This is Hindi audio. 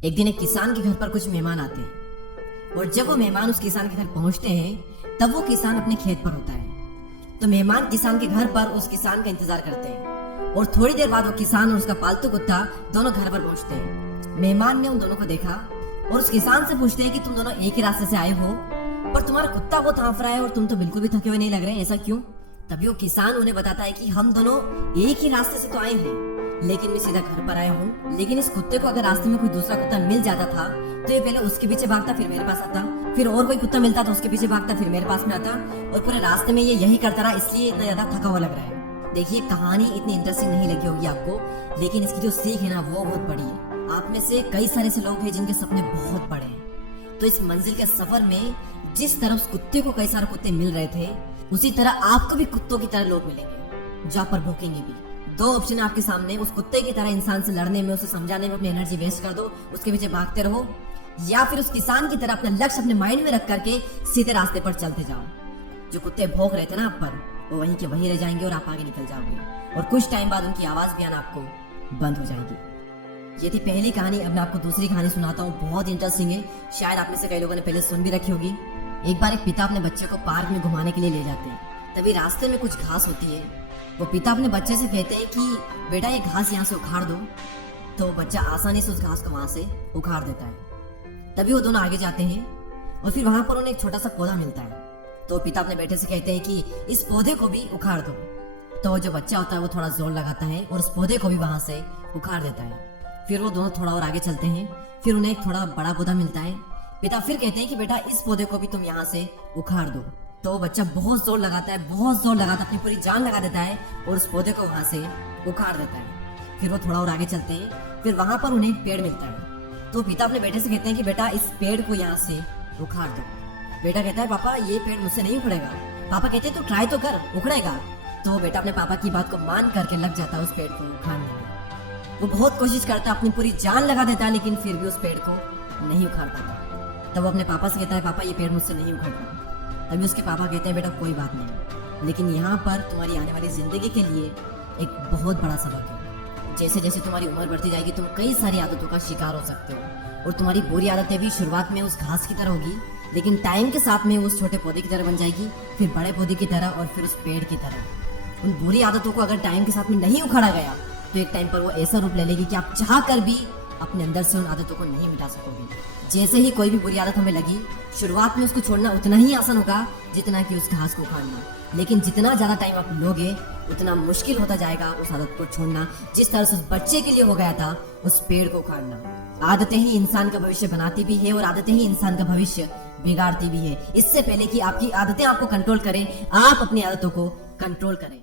एक दिन एक किसान के घर पर कुछ मेहमान आते हैं और जब वो मेहमान उस किसान के घर पहुंचते हैं तब वो किसान अपने खेत पर होता है। तो मेहमान किसान के घर पर उस किसान का इंतजार करते हैं और थोड़ी देर बाद वो किसान और उसका पालतू कुत्ता दोनों घर पर पहुंचते हैं। मेहमान ने उन दोनों को देखा और उस किसान से पूछते हैं कि तुम दोनों एक ही रास्ते से आए हो, पर तुम्हारा कुत्ता बहुत हांफ रहा है और तुम तो बिल्कुल भी थके हुए नहीं लग रहे हैं, ऐसा क्यों? तभी वो किसान उन्हें बताता है कि हम दोनों एक ही रास्ते से तो आए हैं, लेकिन मैं सीधा घर पर आया हूँ। लेकिन इस कुत्ते को अगर रास्ते में कोई दूसरा कुत्ता मिल जाता था तो ये पहले उसके पीछे भागता, फिर मेरे पास आता, फिर और कोई कुत्ता मिलता तो उसके पीछे भागता, फिर मेरे पास में आता और पूरे रास्ते में ये यही करता रहा, इसलिए इतना ज्यादा थका हुआ लग रहा है। देखिए, कहानी इतनी इंटरेस्टिंग नहीं लगी होगी आपको, लेकिन इसकी जो सीख है ना वो बहुत बड़ी है। आप में से कई सारे ऐसे लोग हैं जिनके सपने बहुत बड़े हैं, तो इस मंजिल के सफर में जिस तरह उस कुत्ते को कई सारे कुत्ते मिल रहे थे, उसी तरह आपको भी कुत्तों की तरह लोग मिलेंगे जहाँ पर भूखेंगे भी। दो ऑप्शन है आपके सामने, उस कुत्ते की तरह इंसान से लड़ने में, उसे समझाने में अपनी एनर्जी वेस्ट कर दो, उसके पीछे भागते रहो, या फिर उस किसान की तरह अपना लक्ष्य अपने माइंड में रख करके सीधे रास्ते पर चलते जाओ। जो कुत्ते भौंक रहे थे ना आप पर, वो वहीं के वहीं रह जाएंगे और आप आगे निकल जाओगे और कुछ टाइम बाद उनकी आवाज भी आना आपको बंद हो जाएगी। ये थी पहली कहानी। अब मैं आपको दूसरी कहानी सुनाता हूँ, बहुत इंटरेस्टिंग है, शायद आप में से कई लोगों ने पहले सुन भी रखी होगी। एक बार एक पिता अपने बच्चे को पार्क में घुमाने के लिए ले जाते हैं। तभी रास्ते में कुछ घास होती है। वो पिता अपने बच्चे से कहते हैं कि बेटा ये घास यहाँ से उखाड़ दो, तो बच्चा आसानी से उस घास को वहां से उखाड़ देता है। तभी वो दोनों आगे जाते हैं और फिर वहां पर उन्हें एक छोटा सा पौधा मिलता है। तो पिता अपने बेटे से कहते हैं कि इस पौधे को भी उखाड़ दो। तो जो बच्चा होता है वो थोड़ा जोर लगाता है और उस पौधे को भी वहां से उखाड़ देता है। फिर वो दोनों थोड़ा और आगे चलते हैं, फिर उन्हें एक थोड़ा बड़ा पौधा मिलता है। पिता फिर कहते हैं कि बेटा इस पौधे को भी तुम यहाँ से उखाड़ दो। तो बच्चा बहुत जोर लगाता है, बहुत जोर लगाता है, अपनी पूरी जान लगा देता है और उस पौधे को वहां से उखाड़ देता है। फिर वो थोड़ा और आगे चलते हैं, फिर वहां पर उन्हें एक पेड़ मिलता है। तो पिता अपने बेटे से कहते हैं कि बेटा इस पेड़ को यहाँ से उखाड़ दो। बेटा कहता है पापा ये पेड़ मुझसे नहीं उखड़ेगा। पापा कहते हैं तो ट्राई तो कर, उखड़ेगा। तो बेटा अपने पापा की बात को मान करके लग जाता है उस पेड़ को उखाड़ने में। वो बहुत कोशिश करता है, अपनी पूरी जान लगा देता है, लेकिन फिर भी उस पेड़ को नहीं उखाड़ पाता। तब वो अपने पापा से कहता है पापा ये पेड़ मुझसे नहीं उखड़ रहा। तभी उसके पापा कहते हैं बेटा कोई बात नहीं, लेकिन यहाँ पर तुम्हारी आने वाली जिंदगी के लिए एक बहुत बड़ा सबक है। जैसे जैसे तुम्हारी उम्र बढ़ती जाएगी तुम कई सारी आदतों का शिकार हो सकते हो और तुम्हारी बुरी आदतें भी शुरुआत में उस घास की तरह होगी, लेकिन टाइम के साथ में उस छोटे पौधे की तरह बन जाएगी, फिर बड़े पौधे की तरह और फिर उस पेड़ की तरह। उन बुरी आदतों को अगर टाइम के साथ में नहीं उखाड़ा गया तो एक टाइम पर वो ऐसा रूप ले लेगी कि आप चाह कर भी अपने अंदर से उन आदतों को नहीं मिटा सकोगे। जैसे ही कोई भी बुरी आदत हमें लगी, शुरुआत में उसको छोड़ना उतना ही आसान होगा जितना कि उस घास को उखाड़ना, लेकिन जितना ज्यादा टाइम आप लोगे उतना मुश्किल होता जाएगा उस आदत को छोड़ना, जिस तरह से उस बच्चे के लिए हो गया था उस पेड़ को उखाड़ना। आदतें ही इंसान का भविष्य बनाती भी है और आदतें ही इंसान का भविष्य बिगाड़ती भी है। इससे पहले कि आपकी आदतें आपको कंट्रोल करें, आप अपनी आदतों को कंट्रोल करें।